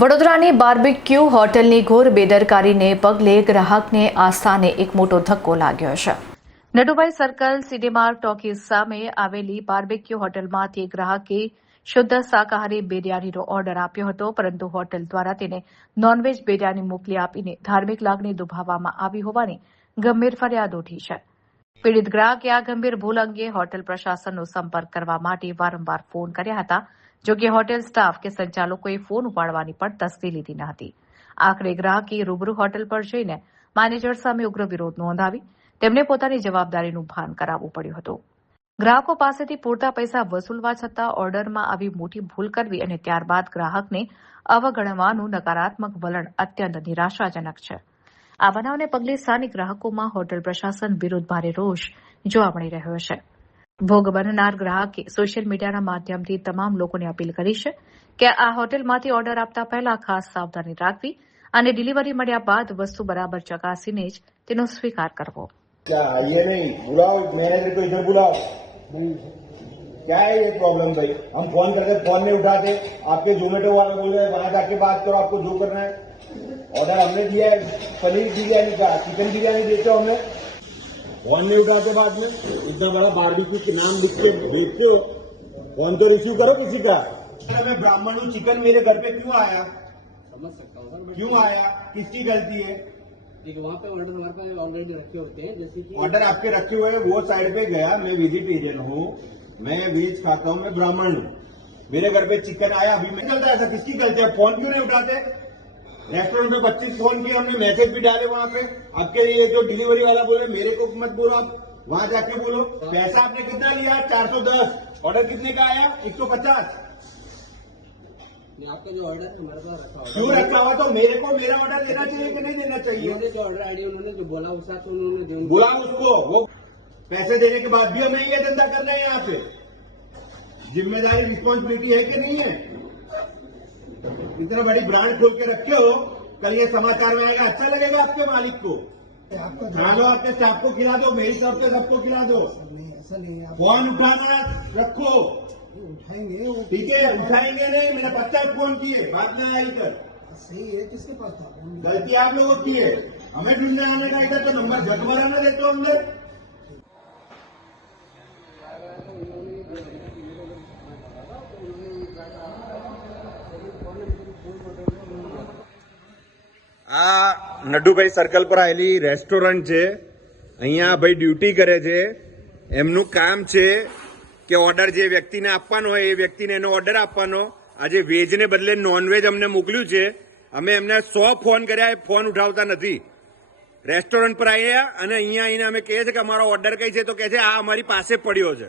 વડોદરાની બાર્બીક્યુ હોટલની ઘોર બેદરકારીને પગલે ગ્રાહકને આસ્થાને એક મોટો ધક્કો લાગ્યો છે. નટુભાઈ સર્કલ સિનેમાર્ક ટોકીઝ સામે આવેલી બાર્બીક્યુ હોટલમાંથી એક ગ્રાહકે શુદ્ધ શાકાહારી બિરયાનીનો ઓર્ડર આપ્યો હતો, પરંતુ હોટલ દ્વારા તેને નોનવેજ બિરયાની મોકલી આપીને ધાર્મિક લાગણી દુભાવવામાં આવી હોવાની ગંભીર ફરિયાદ ઉઠી છે. પીડિત ગ્રાહકે આ ગંભીર ભૂલ અંગે હોટેલ પ્રશાસનનો સંપર્ક કરવા માટે વારંવાર ફોન કર્યા હતા. જો કે હોટેલ સ્ટાફ કે સંચાલકોએ ફોન ઉપાડવાની પણ તસ્દી લીધી ન હતી. આખરે ગ્રાહકે રૂબરૂ હોટેલ પર જઈને મેનેજર સામે ઉગ્ર વિરોધ નોંધાવી તેમને પોતાની જવાબદારીનું ભાન કરાવવું પડ્યું હતું. ગ્રાહકો પાસેથી પૂરતા પૈસા વસૂલવા છતાં ઓર્ડરમાં આવી મોટી ભૂલ કરવી અને ત્યારબાદ ગ્રાહકને અવગણવાનું નકારાત્મક વલણ અત્યંત નિરાશાજનક છે. આ બનાવને પગલે સ્થાનિક ગ્રાહકોમાં હોટેલ પ્રશાસન વિરુદ્ધ ભારે રોષ જોવા મળી રહ્યો છે. ભોગ બનનાર ગ્રાહકે સોશિયલ મીડિયાના માધ્યમથી તમામ લોકોને અપીલ કરી છે કે આ હોટેલમાંથી ઓર્ડર આપતા પહેલા ખાસ સાવધાની રાખવી અને ડિલિવરી મળ્યા બાદ વસ્તુ બરાબર ચકાસીને જ તેનો સ્વીકાર કરવો. ये नहीं बुलाओ मैनेजर को इधर बुलाओ. क्या है ये प्रॉब्लम भाई? हम फोन करते फोन नहीं उठाते. आपके जोमेटो वाले बोल रहे हैं वहां जाके बात करो, आपको जो करना है. ऑर्डर हमने दिया है पनीर बिरयानी का, चिकन बिरयानी देते हो हमने. फोन नहीं उठाते बाद में. इतना बड़ा बारबेक्यू के नाम लिख के भेजते हो, फोन तो रिसीव करो किसी का. मैं ब्राह्मण हूँ, चिकन मेरे घर पे क्यों आया? समझ सकता हूँ सर, क्यों आया? किसकी गलती है? देखिए वहाँ पे ऑर्डर हमारे पास ऑलरेडी रखे होते हैं, जैसे कि ऑर्डर आपके रखे हुए हैं, वो साइड पे गया. मैं वेजिटेरियन हूँ, मैं वेज खाता हूँ, मैं ब्राह्मण हूँ. मेरे घर पे चिकन आया, अभी मैं चलता है ऐसा. किसकी गलती है? फोन क्यों नहीं उठाते? रेस्टोरेंट में 25 फोन किए हमने, मैसेज भी डाले वहाँ पे. आपके ये जो डिलीवरी वाला बोले मेरे को मत बोलो, आप वहाँ जाके बोलो. पैसा आपने कितना लिया? 410. ऑर्डर कितने का आया? 150. आपका जो ऑर्डर है हमारे पास रखा होगा. क्यों रखा हुआ? तो मेरे को मेरा ऑर्डर देना चाहिए कि नहीं देना चाहिए? उन्होंने जो ऑर्डर आईडी उन्होंने जो बोला उस हिसाब से उन्होंने बुला उसको. वो पैसे देने के बाद भी हमें ये धंधा कर रहे हैं यहाँ पे. जिम्मेदारी रिस्पॉन्सिबिलिटी है कि नहीं है? इतना बड़ी ब्रांड खोल के रखे हो, कल ये समाचार में आएगा, अच्छा लगेगा आपके मालिक को? खा लो, आपके स्टाफ को खिला दो, मेरी तरफ से सबको खिला दो. ऐसा नहीं है. फोन उठाना रखो. उठाएंगे वो. ठीक है, उठाएंगे नहीं. मैंने 50 फोन किए, बात में आई कर. सही है, किसके पास था? गलती आप लोगों की है. हमें ढूंढने आने का इधर तो नंबर झटवारा न देते हो अंदर. આ નડુભાઈ સર્કલ પર આવેલી રેસ્ટોરન્ટ છે. અહીંયા ભાઈ ડ્યુટી કરે છે. એમનું કામ છે કે ઓર્ડર જે વ્યક્તિને આપવાનો હોય એ વ્યક્તિને એનો ઓર્ડર આપવાનો. આજે વેજને બદલે નોનવેજ અમને મોકલ્યું છે. અમે એમને 100 ફોન કર્યા, એ ફોન ઉઠાવતા નથી. રેસ્ટોરન્ટ પર આવ્યા અને અહીંયા આવીને અમે કહીએ છીએ કે અમારો ઓર્ડર કઈ છે, તો કહે છે આ અમારી પાસે પડ્યો છે.